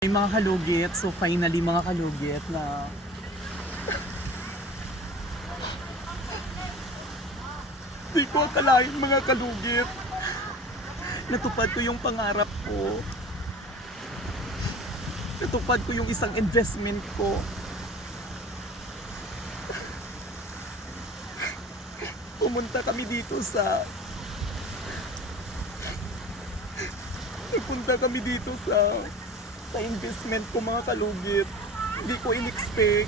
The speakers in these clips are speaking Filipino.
May mga kalugit, so finally mga kalugit na di ko akalain mga kalugit. Natupad ko yung pangarap ko. Natupad ko yung isang investment ko. Pumunta kami dito sa Nagpunta kami dito sa investment ko mga kalugit. Hindi ko in-expect.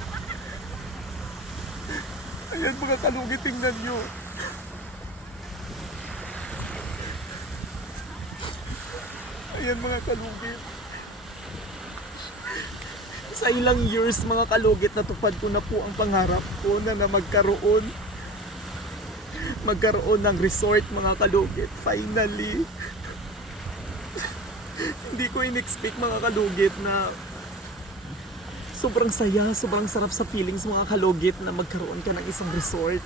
Ayan mga kalugit, tingnan nyo. Ayan mga kalugit. Sa ilang years mga kalugit, natupad ko na po ang pangarap ko na magkaroon ng resort mga kalugit. Finally. Hindi ko in-expect mga kalugit na sobrang saya, sobrang sarap sa feelings mga kalugit na magkaroon ka ng isang resort.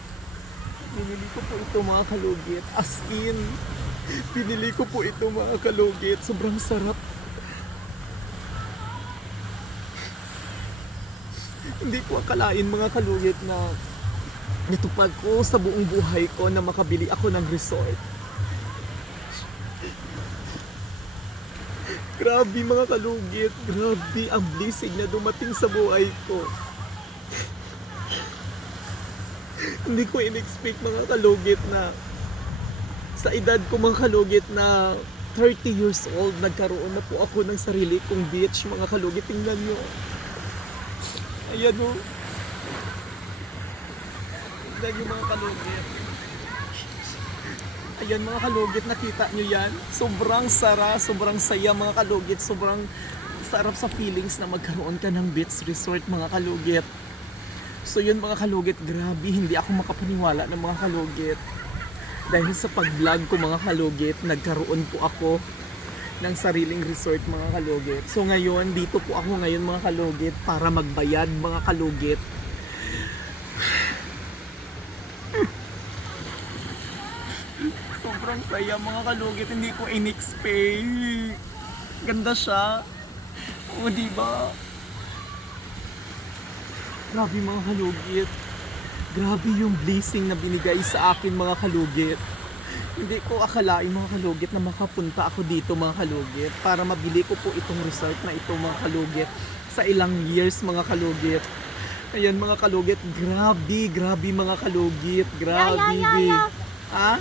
Pinili ko po ito mga kalugit. As in, pinili ko po ito mga kalugit. Sobrang sarap. Hindi ko akalain mga kalugit na natupad ko sa buong buhay ko na makabili ako ng resort. Grabe mga kalugit, grabe ang blessing na dumating sa buhay ko. Hindi ko in-expect mga kalugit na sa edad ko mga kalugit na 30 years old, nagkaroon na po ako ng sarili kong beach mga kalugit. Tingnan nyo. Ayan o. Tingnan nyo mga kalugit. Ayan mga kalugit, nakita nyo yan? Sobrang sobrang saya mga kalugit, sobrang sarap sa feelings na magkaroon ka ng beach resort mga kalugit. So yun mga kalugit, grabe, hindi ako makapaniwala ng mga kalugit. Dahil sa pag-vlog ko mga kalugit, nagkaroon po ako ng sariling resort mga kalugit. So ngayon, dito po ako ngayon mga kalugit para magbayad mga kalugit. Sobrang saya mga kalugit, hindi ko in-expect. Ganda siya. O diba? Grabe mga kalugit. Grabe yung blessing na binigay sa akin mga kalugit. Hindi ko akalain mga kalugit na makapunta ako dito mga kalugit para mabili ko po itong resort na ito mga kalugit sa ilang years mga kalugit. Ayan mga kalugit, grabe mga kalugit. Grabe. Ha?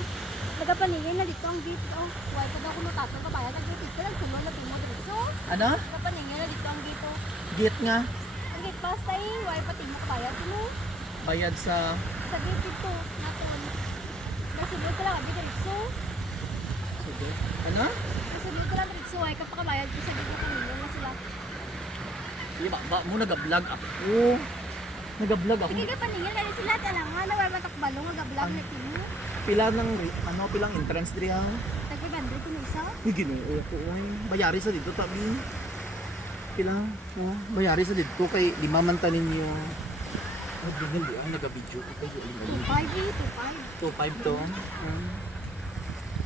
Nagapaningin na dito ang dito. Huwag pa daw kung natatang kabayan. Nag-gate ka lang, sunod na timo dito. Ano? Nagapaningin na dito ang dito. Gate nga. Ang gate pass tayo, huwag pa timo kabayan. Sino? Bayad sa... Sa gate dito, natin. Nasunod ka lang, dito dito. Sige. Ano? Nasunod ka lang dito, huwag ka pa kabayan. Sa gate na paningin na sila. Di ba mo nag-vlog ako? Nag-vlog ako. Sige ka paningin na sila. Talangan, huwag matakbalo, mag-vlog na timo. Pilang entrance diri ha? Tag-500 kung isa. Uy, Ginoo ko ay. Bayari sa dito tabi. Pila? Oh, bayari sa dito kay lima man tanin niyo. Oh, dinil di ang naga-video ko kay 2.5 2.5 to.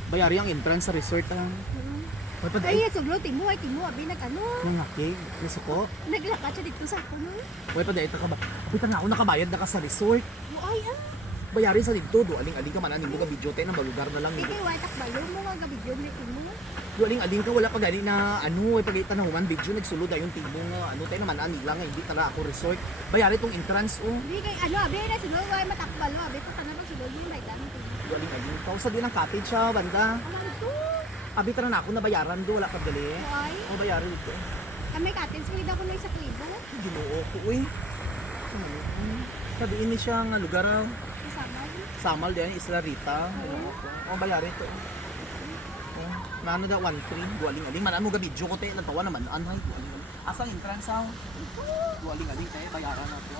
Bayari ang entrance sa resort ha. Hoy pa Ay, dai. suglo, timo, ay timo, abi nag-ano. Mga kay, nasuko. Naglakad siya dito sa ako, no? Hoy pa dai ta ka ba? Kapita na ako nakabayad na ka sa resort. Ay, Bayari sa dito, do aling-aling ka man ani mo ka video tay na balugar na lang. Sige, wala takbalo mo nga gabidyon na timo. Do aling-aling ka wala pa gani na ano, ay pagita na human video nagsulod ayon timo nga ano tay naman ani lang hindi tala ako resort. Bayari tong entrance oh. Hindi kay ano, abi na sunod wala matakbalo, abi ko tanan sunod yung may gamit. Do aling-aling ka sa din ang cottage siya banda. Ano to? Abi tara na ako na bayaran do wala pa gali. Ay, O bayari dito. kami katin sa ko na isa klibo. Ginoo ko uy. Sabi ini siya nga lugar ah. Kasama. Samal diyan Isla Rita. O bayari to. Nano da 1.3 dualing-aling man mo ga video ko tay natawa naman anhay dualing-aling. Asang entrance ah. Dualing-aling tay bayaran na to.